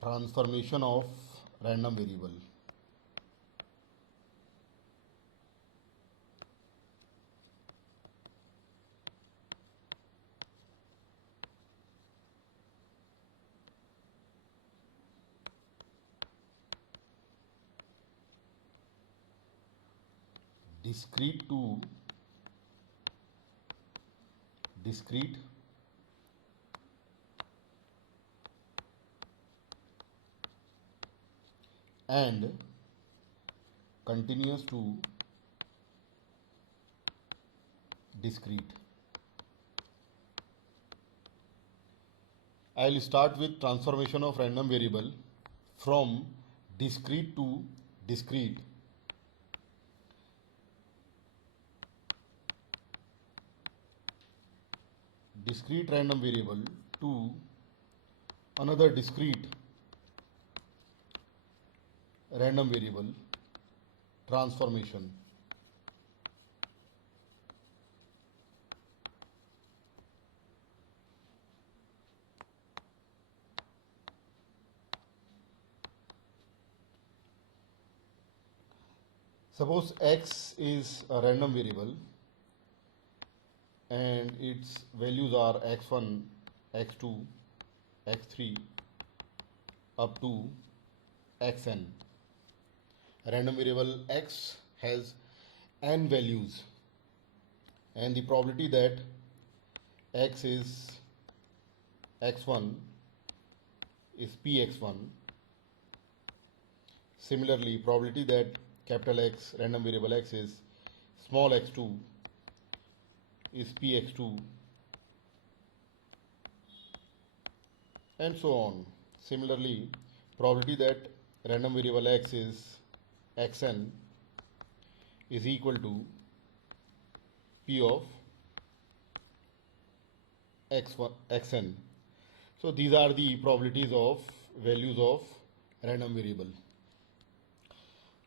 Transformation of random variable. Discrete to discrete and continuous to discrete. I will start with transformation of random variable from discrete to discrete. Discrete random variable to another discrete random variable transformation. Suppose x is a random variable and its values are x1, x2, x3 up to xn. Random variable x has n values and the probability that x is x1 is px1. Similarly, probability that capital X random variable x is small x2 is px2 and so on. Similarly, probability that random variable x is xn is equal to p of x1 xn. So these are the probabilities of values of random variable.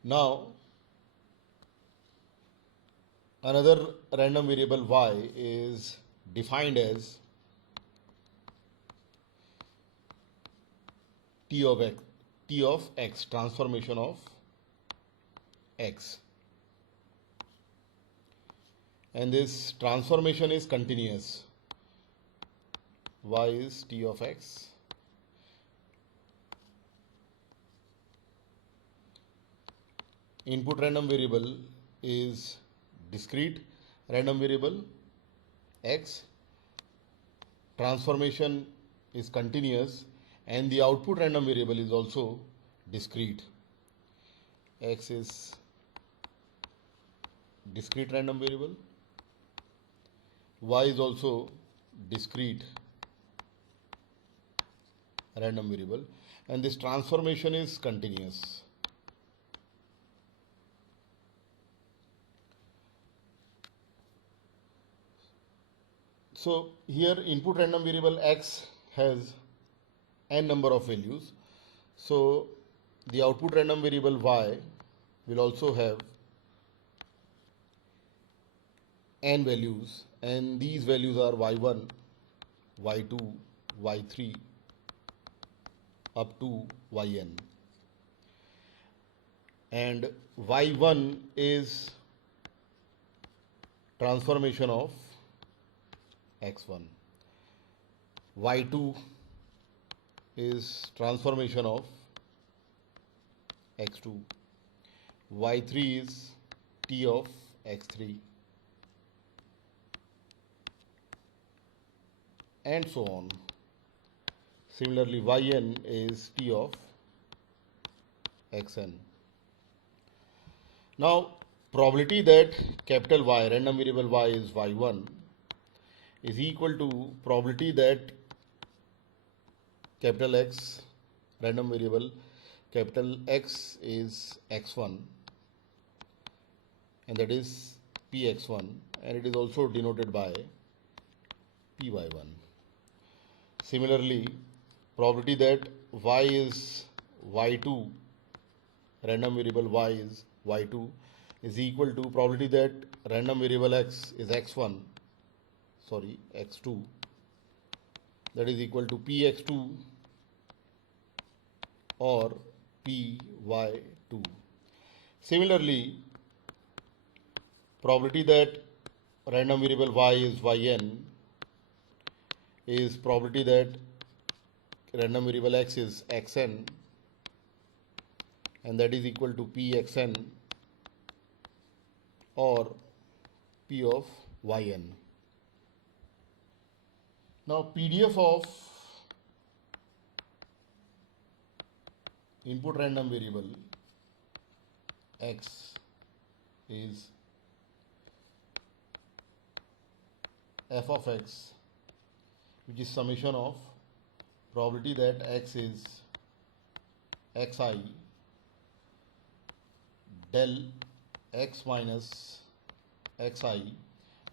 Now another random variable y is defined as t of x, transformation of x, and this transformation is continuous. Y is t of x. Input random variable is discrete random variable x. Transformation is continuous and the output random variable is also discrete. X is discrete random variable. Y is also discrete random variable and this transformation is continuous. So here input random variable x has n number of values. So the output random variable y will also have n values, and these values are y1, y2, y3 up to yn. And y1 is transformation of x1, y2 is transformation of x2, y3 is t of x3, and so on. Similarly, yn is t of xn. Now, probability that capital Y, random variable y is y1, is equal to probability that capital X, random variable capital X is x1, and that is px1, and it is also denoted by py1. Similarly, probability that y is y2, random variable y is y2, is equal to probability that random variable x is x1, x2, that is equal to px2 or py2. Similarly, probability that random variable y is yn is probability that random variable x is xn, and that is equal to pxn or p of yn. Now PDF of input random variable x is f of x, which is summation of probability that x is xi del x minus xi,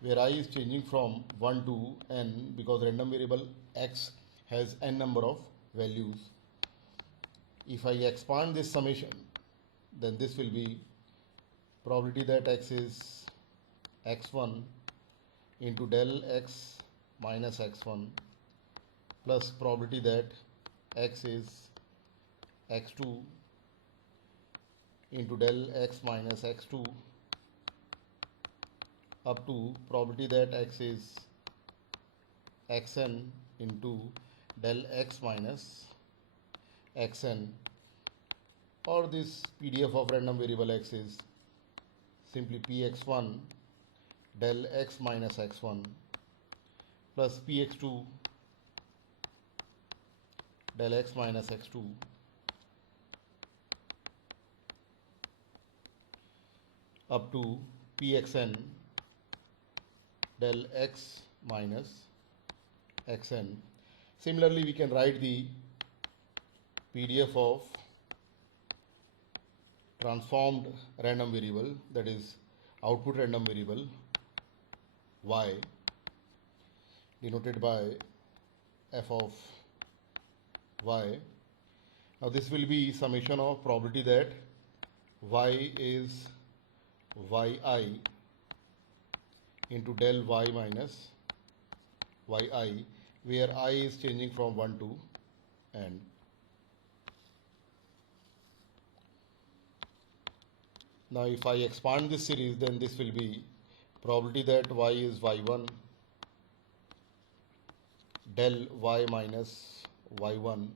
where I is changing from 1 to n because random variable x has n number of values. If I expand this summation, then this will be probability that x is x1 into del x minus x1 plus probability that x is x2 into del x minus x2 up to probability that x is xn into del x minus xn, or this PDF of random variable x is simply px1 del x minus x1 plus px2 del x minus x2 up to pxn del x minus xn. Similarly, we can write the PDF of transformed random variable, that is output random variable y, denoted by f of y. Now this will be summation of probability that y is yi into del y minus yi, where I is changing from 1 to n. Now if I expand this series, then this will be probability that y is y1 del y minus y1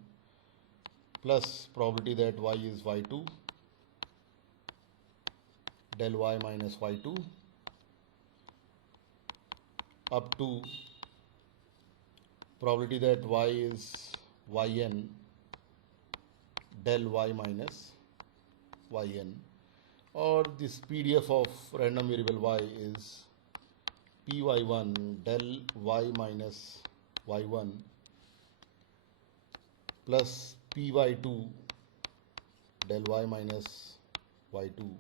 plus probability that y is y2 del y minus y2 up to probability that y is yn del y minus yn, or this PDF of random variable y is py1 del y minus y1 plus py2 del y minus y2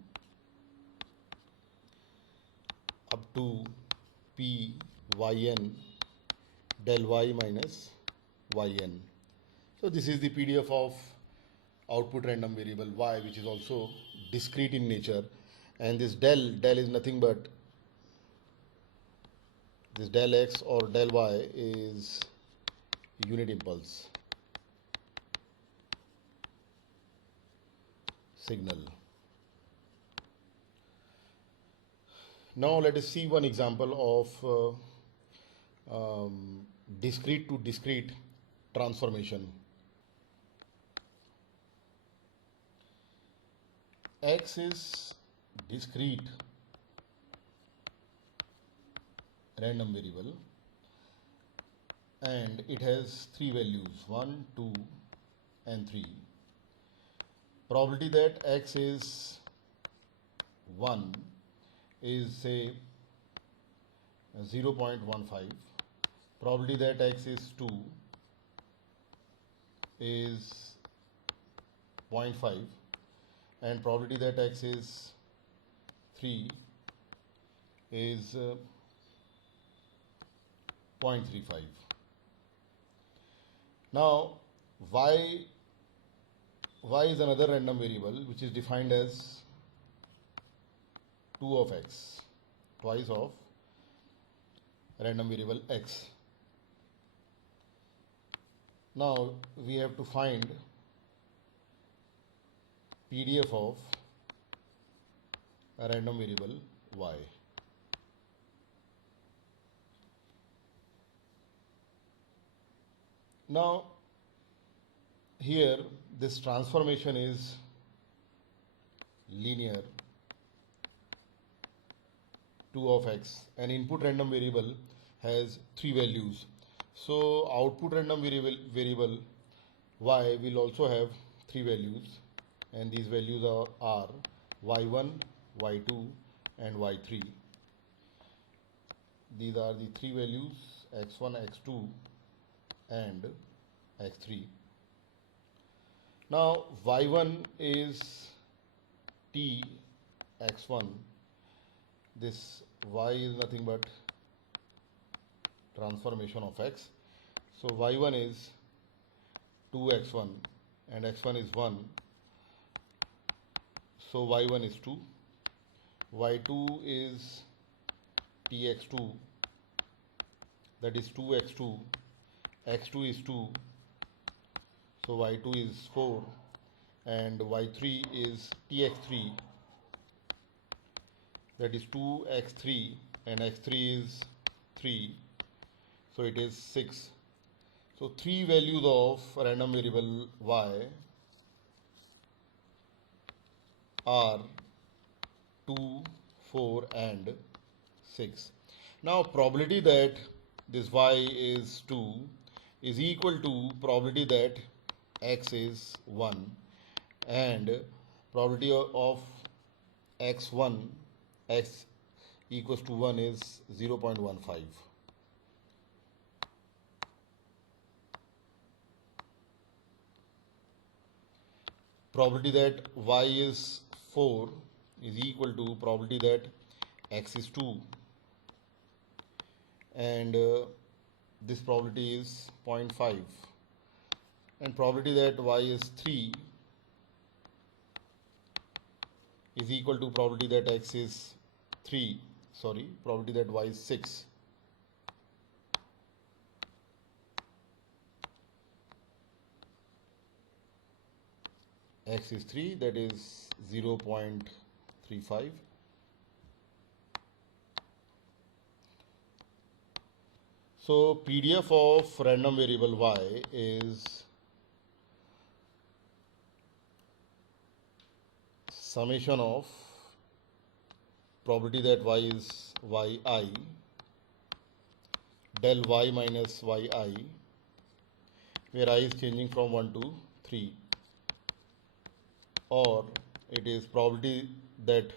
up to pyn del y minus yn. So this is the PDF of output random variable y, which is also discrete in nature, and this del is nothing but this del x or del y is unit impulse signal. Now let us see one example of discrete to discrete transformation. X is discrete random variable and it has three values 1, 2 and 3. Probability that x is 1 is say 0.15. Probability that x is 2 is 0.5, and probability that x is 3 is 0.35. Now y is another random variable which is defined as 2 of x, twice of random variable x. Now we have to find PDF of a random variable y. Now here this transformation is linear 2 of x. An input random variable has 3 values. So output random variable y will also have 3 values, and these values are y1, y2 and y3. These are the 3 values x1, x2 and x3. Now y1 is t x1. This y is nothing but transformation of x. So y1 is 2x1 and x1 is 1. So y1 is 2. y2 is tx2, that is 2x2. x2 is 2, so y2 is 4, and y3 is tx3, that is 2x3, and x3 is 3, so it is 6. So 3 values of random variable y are 2, 4 and 6. Now probability that this y is 2 is equal to probability that x is 1, and probability of x1, x equals to 1 is 0.15. Probability that y is 4 is equal to probability that x is 2, and this probability is 0.5, and probability that y is 3 is equal to probability that x is probability that y is 6. X is 3, that is 0.35. So PDF of random variable y is summation of probability that y is yi del y minus yi, where I is changing from 1 to 3, or it is probability that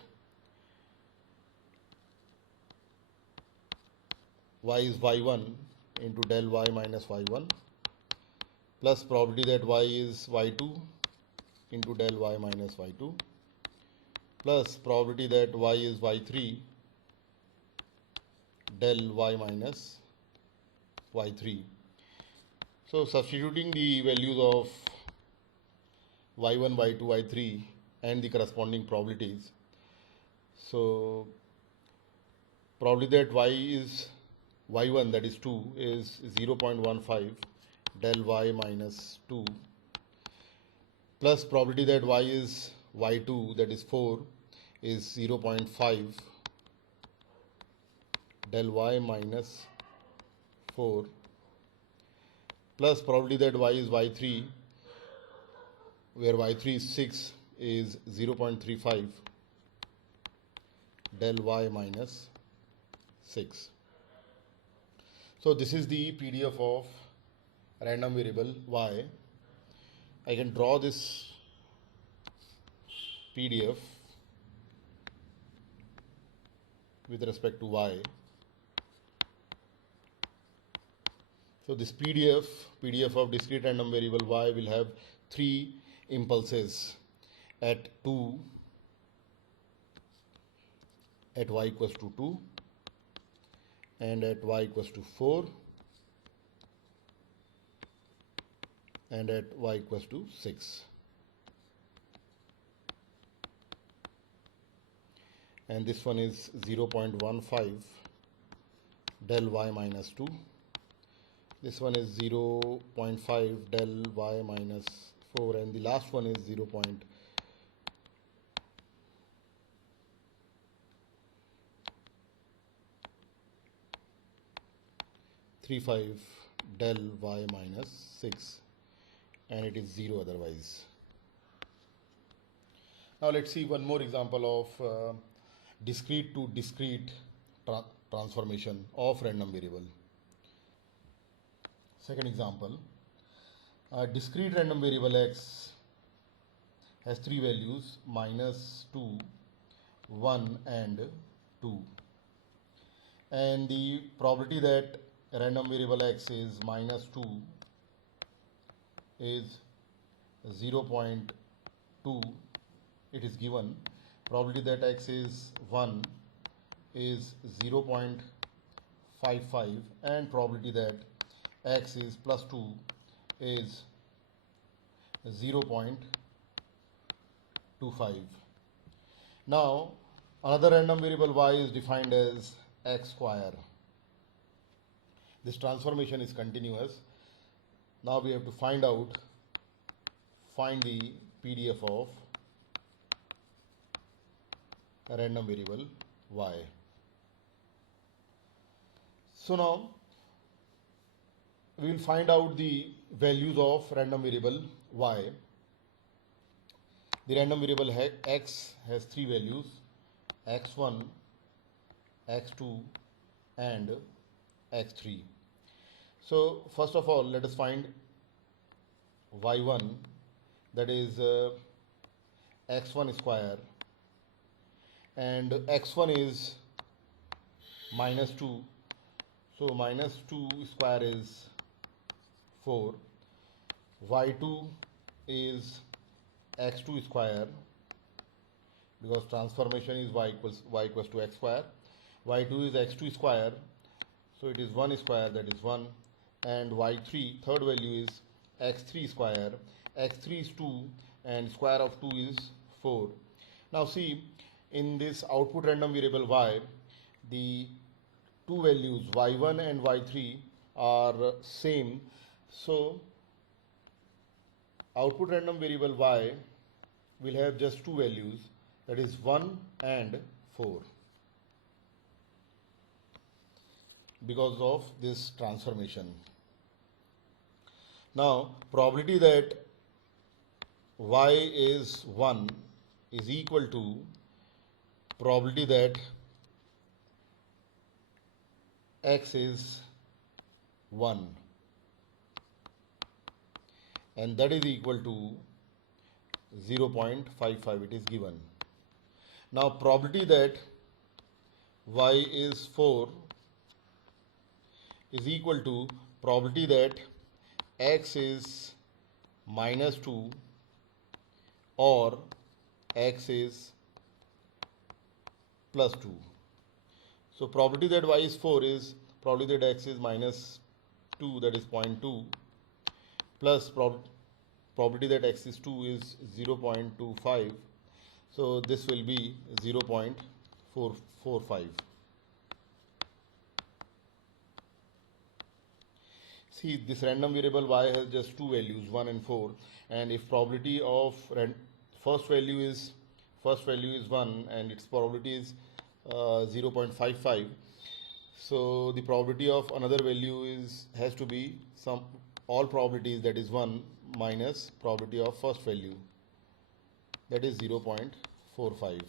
y is y1 into del y minus y1 plus probability that y is y2 into del y minus y2 plus probability that y is y3 del y minus y3. So substituting the values of y1, y2, y3 and the corresponding probabilities. So probability that y is y1, that is 2, is 0.15 del y minus 2 plus probability that y is y2, that is 4, is 0.5 del y minus 4 plus probability that y is y3, where y3 is 6, is 0.35 del y minus 6. So this is the PDF of random variable y. I can draw this PDF with respect to y. So this PDF of discrete random variable y will have 3 impulses at 2, at y equals to 2, and at y equals to 4, and at y equals to 6. And this one is 0.15 del y minus 2. This one is 0.5 del y minus 4, and the last one is 0.35 35 del y minus 6, and it is 0 otherwise. Now let's see one more example of discrete to discrete transformation of random variable. Second example, a discrete random variable x has three values, minus 2, 1 and 2, and the probability that random variable x is minus 2 is 0.2. It is given. Probability that x is 1 is 0.55, and probability that x is plus 2 is 0.25. Now another random variable y is defined as x square. This transformation is continuous. Now we have to find the PDF of a random variable y. So now we will find out the values of random variable y. The random variable x has three values, x1, x2 and x3. So first of all, let us find y1, that is x1 square, and x1 is minus 2, so minus 2 square is 4. y2 is x2 square, because transformation is y equals to x square. y2 is x2 square, so it is 1 square, that is 1, and y3, third value, is x3 square. x3 is 2 and square of 2 is 4. Now see, in this output random variable y, the two values y1 and y3 are same, so output random variable y will have just two values, that is 1 and 4, because of this transformation. Now probability that y is 1 is equal to probability that x is 1, and that is equal to 0.55, it is given. Now probability that y is 4 is equal to probability that x is minus 2 or x is plus 2. So probability that y is 4 is probability that x is minus 2, that is 0.2, plus probability that x is 2 is 0.25. So this will be 0.445. See, this random variable y has just two values, 1 and 4, and if probability of first value is 1 and its probability is 0.55, so the probability of another value has to be all probabilities, that is 1 minus probability of first value, that is 0.45.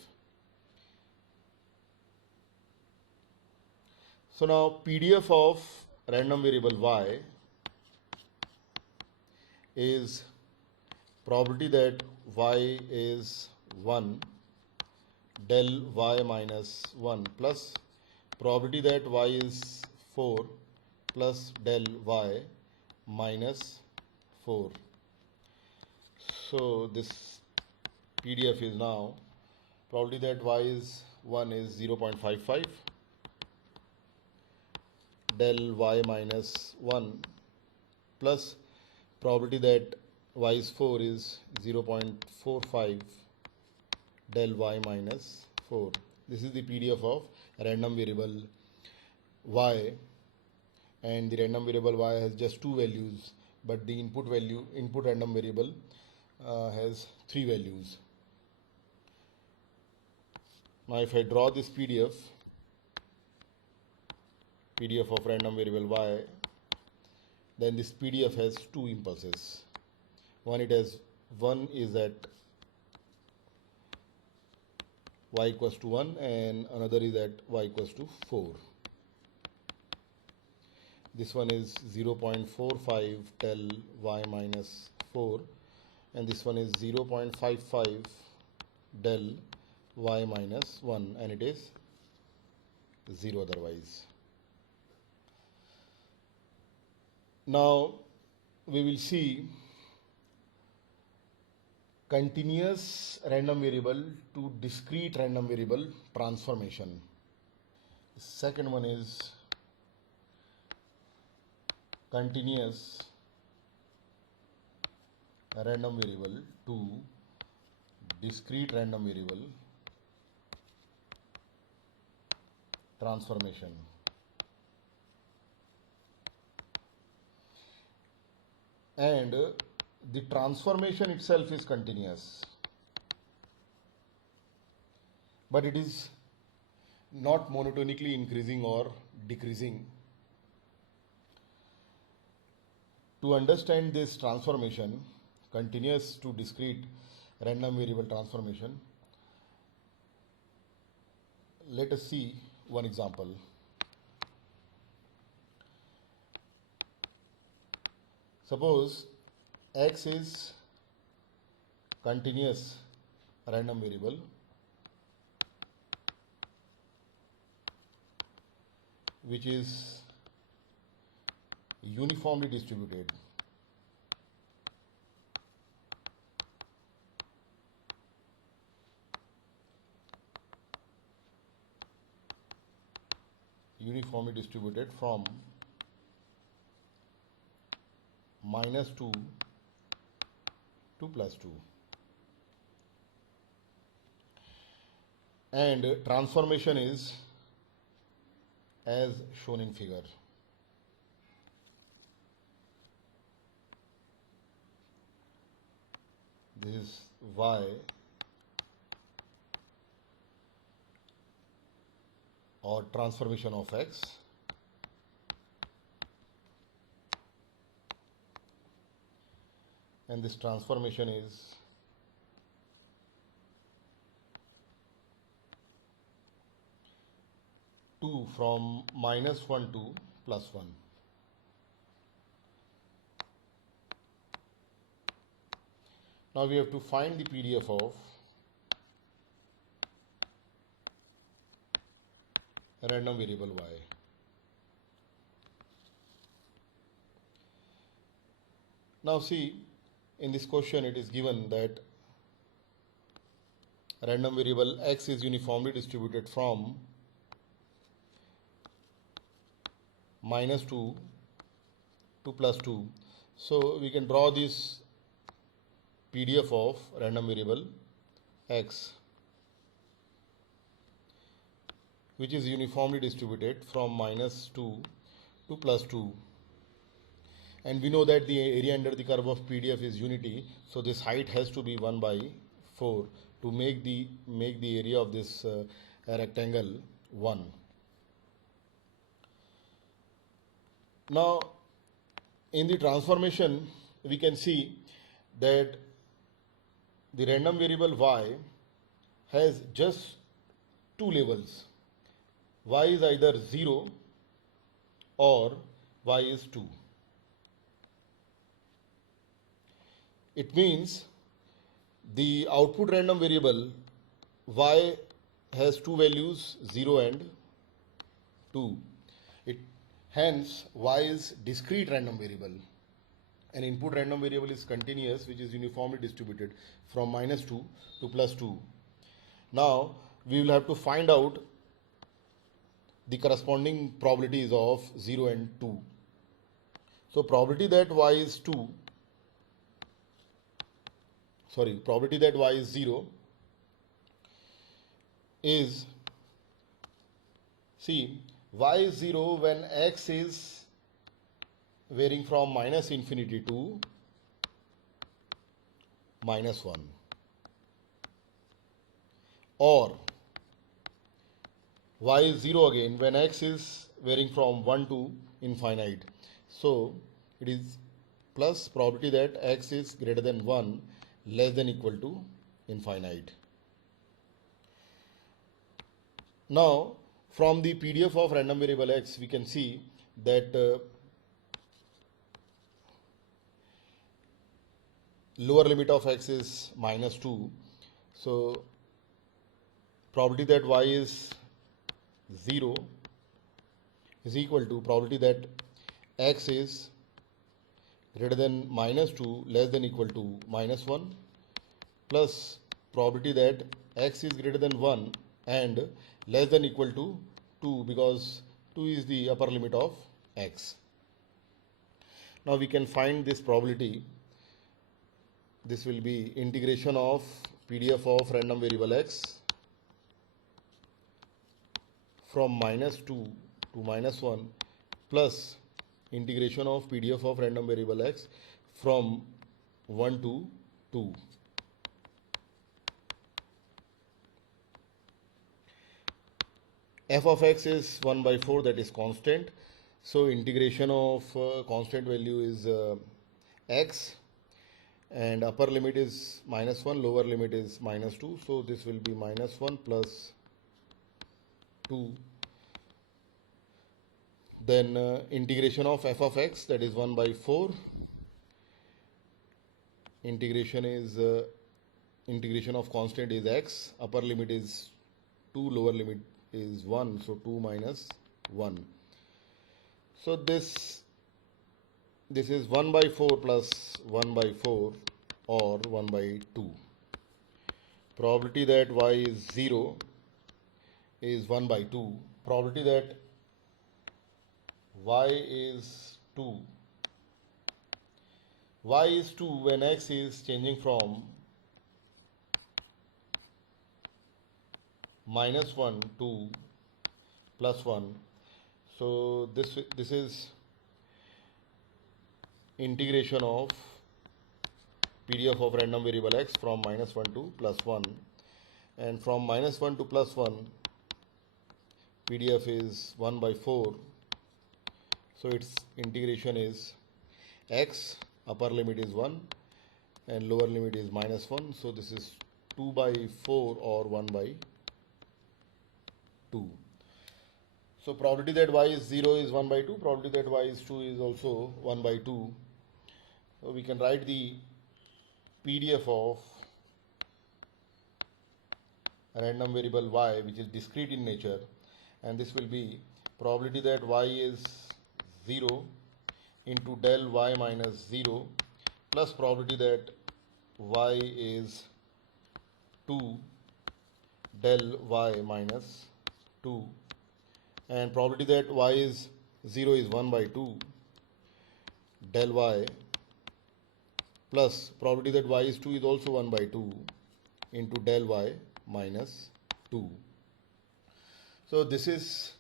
So now PDF of random variable y is probability that y is 1 del y minus 1 plus probability that y is 4 plus del y minus 4. So this PDF is now probability that y is 1 is 0.55 del y minus 1 plus probability that y is 4 is 0.45 del y minus 4. This is the PDF of random variable y, and the random variable y has just two values, but the input random variable has three values. Now if I draw this PDF of random variable y, then this PDF has two impulses. One is at y equals to 1 and another is at y equals to 4. This one is 0.45 tell y minus 4 and this one is 0.55 del y minus 1 and it is 0 otherwise. Now we will see continuous random variable to discrete random variable transformation. The second one is continuous random variable to discrete random variable transformation. And the transformation itself is continuous, but it is not monotonically increasing or decreasing. To understand this transformation, continuous to discrete random variable transformation, let us see one example. Suppose x is continuous random variable which is uniformly distributed. Uniformly distributed from -2 to +2, and transformation is as shown in figure. This is y or transformation of x, and this transformation is from -1 to +1. Now we have to find the PDF of random variable y. Now see, in this question it is given that random variable x is uniformly distributed from -2 to +2. So we can draw this PDF of random variable x, which is uniformly distributed from -2 to +2. And we know that the area under the curve of PDF is unity, so this height has to be 1/4 to make the area of this rectangle 1. Now in the transformation we can see that the random variable y has just two labels. Y is either 0 or y is 2. It means the output random variable y has two values, 0 and 2. Hence y is discrete random variable. An input random variable is continuous, which is uniformly distributed from -2 to +2. Now we will have to find out the corresponding probabilities of 0 and 2. So probability that y is 0 is, see, y is 0 when x is varying from -infinity to -1, or y is 0 again when x is varying from 1 to infinite. So it is plus probability that x is greater than 1 less than equal to infinite. Now from the PDF of random variable x we can see that lower limit of x is -2. So probability that y is 0 is equal to probability that x is greater than -2 less than equal to -1 plus probability that x is greater than 1 and less than equal to 2, because 2 is the upper limit of x. Now we can find this probability. This will be integration of PDF of random variable x from -2 to -1 plus integration of PDF of random variable x from 1 to 2. F of x is 1 by 4, that is constant. So integration of constant value is x, and upper limit is -1, lower limit is -2. So this will be -1 plus 2. Then integration of f of x, that is 1 by 4. Integration of constant is x. Upper limit is 2, lower limit is 1. So 2 minus 1. So this is 1 by 4 plus 1 by 4 or 1 by 2. Probability that y is 0 is 1 by 2. Probability that y is 2. Y is 2 when x is changing from -1 to +1. So this is integration of PDF of random variable x from -1 to +1, and from -1 to +1 PDF is 1 by 4. So its integration is x, upper limit is 1 and lower limit is -1. So this is 2 by 4 or 1 by 2. So probability that y is 0 is 1 by 2. Probability that y is 2 is also 1 by 2. So we can write the PDF of random variable y, which is discrete in nature, and this will be probability that y is 0 into del y minus 0 plus probability that y is 2 del y minus 2, and probability that y is 0 is 1 by 2 del y plus probability that y is 2 is also 1 by 2 into del y minus 2. So this is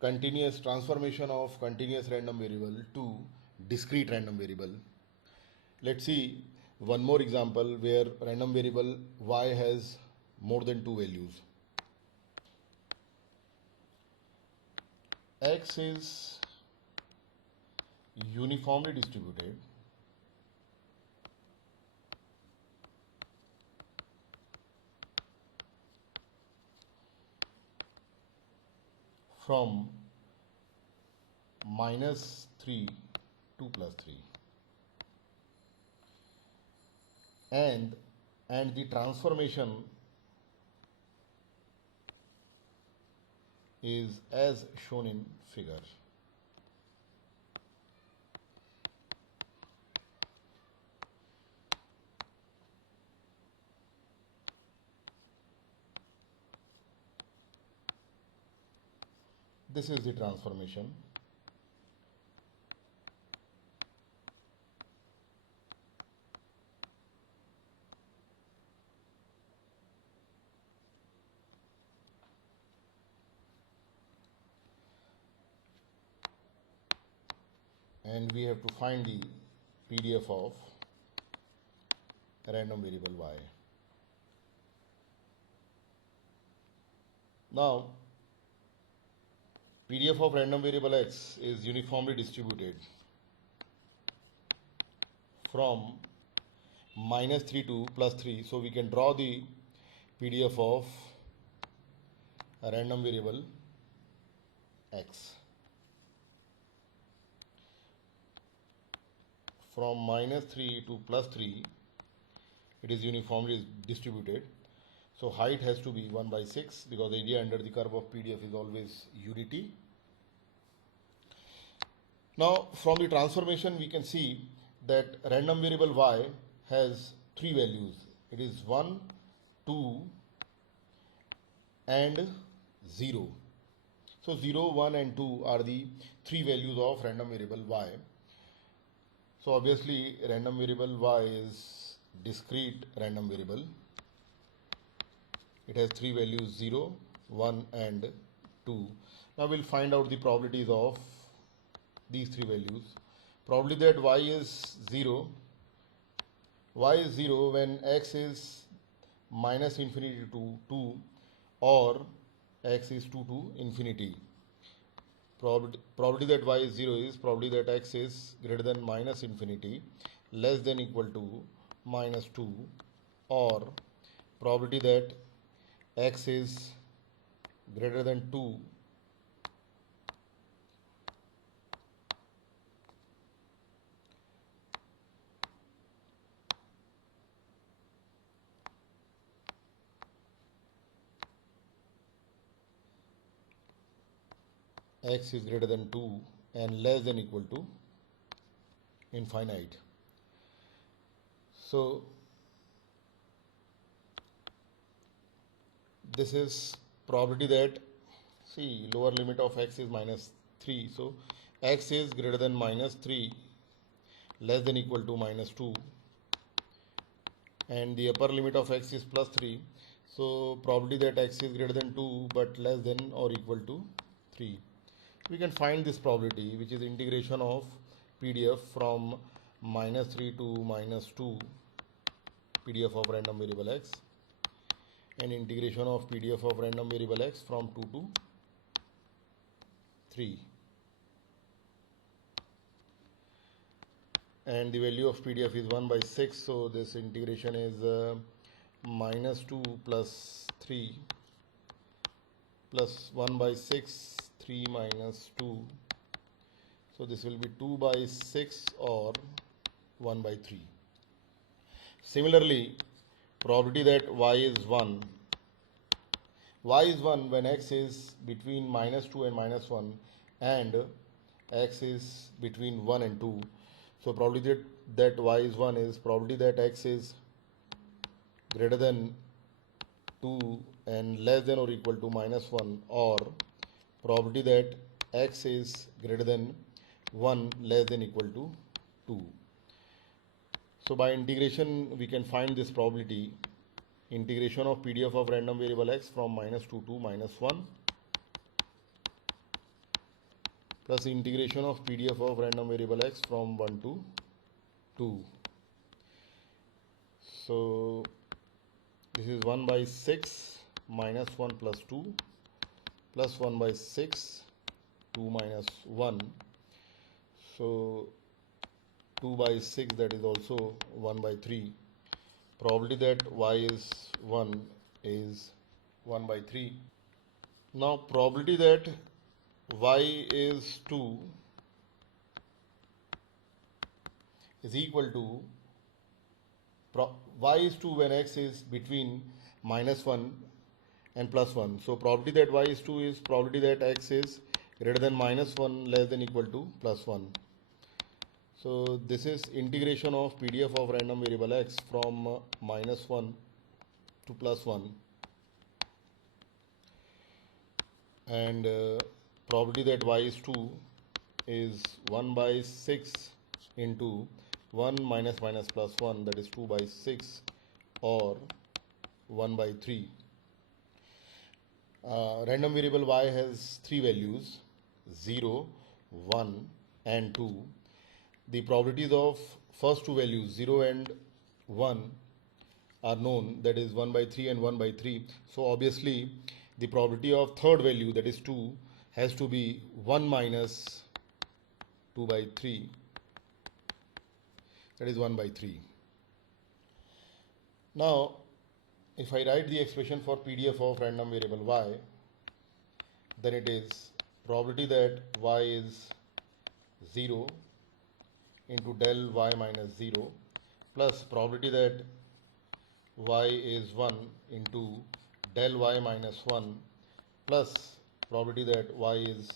continuous transformation of continuous random variable to discrete random variable. Let's see one more example where random variable y has more than 2 values. X is uniformly distributed from -3 to +3, and the transformation is as shown in figure. This is the transformation. And we have to find the PDF of random variable y. Now, PDF of random variable x is uniformly distributed from -3 to +3. So we can draw the PDF of a random variable x. From -3 to +3, it is uniformly distributed. So height has to be 1/6 because area under the curve of PDF is always unity. Now from the transformation we can see that random variable y has three values. It is 1, 2 and 0. So 0, 1 and 2 are the three values of random variable y. So obviously random variable y is discrete random variable. It has three values 0, 1 and 2. Now we'll find out the probabilities of these three values. Probability that y is 0. Y is 0 when x is -infinity to 2 or x is 2 to infinity. Probability that y is 0 is probability that x is greater than -infinity, less than equal to -2, or probability that x is greater than 2 x is greater than 2 and less than equal to infinite. So this is probability that, see, lower limit of x is -3, so x is greater than -3, less than equal to -2, and the upper limit of x is +3, so probability that x is greater than 2 but less than or equal to 3. We can find this probability, which is integration of PDF from -3 to -2 PDF of random variable x, and integration of PDF of random variable x from 2 to 3. And the value of PDF is 1/6, so this integration is -2 plus 3 plus 1/6, 3 minus 2. So this will be 2/6 or 1/3. Similarly, probability that y is 1. Y is 1 when x is between -2 and -1 and x is between 1 and 2. So probability that y is 1 is probability that x is greater than 2 and less than or equal to -1, or probability that x is greater than 1 less than equal to 2. So by integration we can find this probability. Integration of PDF of random variable x from -2 to -1 plus integration of PDF of random variable x from 1 to 2. So this is 1/6 -1 plus 2 plus 1/6, 2 minus 1. So 2/6, that is also 1/3. Probability that y is 1 is 1/3. Now probability that y is 2 is equal to y is 2 when x is between -1 and +1. So probability that y is 2 is probability that x is greater than -1 less than equal to +1. So this is integration of PDF of random variable x from -1 to +1, and probability that y is 2 is 1/6 into 1 minus minus plus 1, that is 2/6 or 1/3. Random variable y has three values 0, 1 and 2. The probabilities of first two values 0 and 1 are known, that is 1/3 and 1/3. So obviously the probability of third value, that is 2, has to be 1 minus 2/3. that is 1 by 3. Now, if I write the expression for PDF of random variable y, then it is probability that y is 0 into del y minus 0 plus probability that y is 1 into del y minus 1 plus probability that y is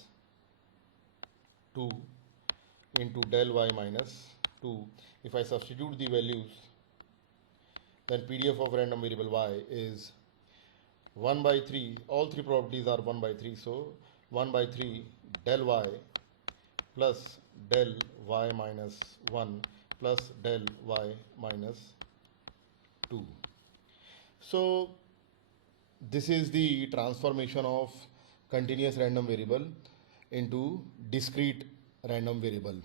2 into del y minus 2. If I substitute the values, then PDF of random variable y is 1 by 3, all three properties are 1 by 3, so 1 by 3 del y plus del y minus 1 plus del y minus 2. So this is the transformation of continuous random variable into discrete random variable.